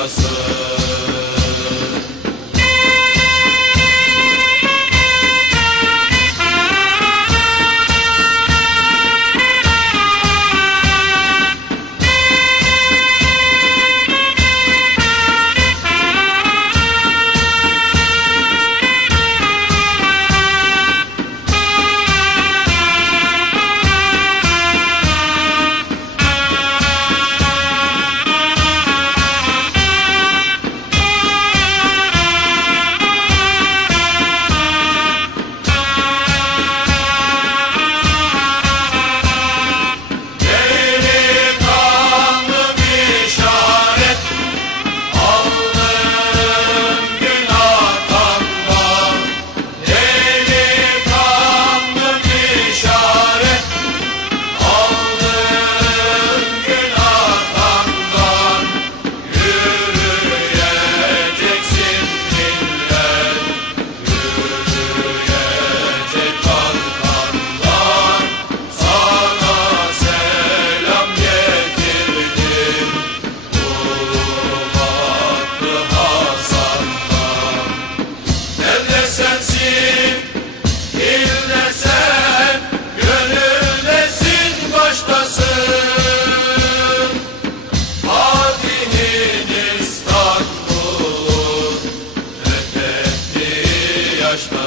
Nossa. Точно.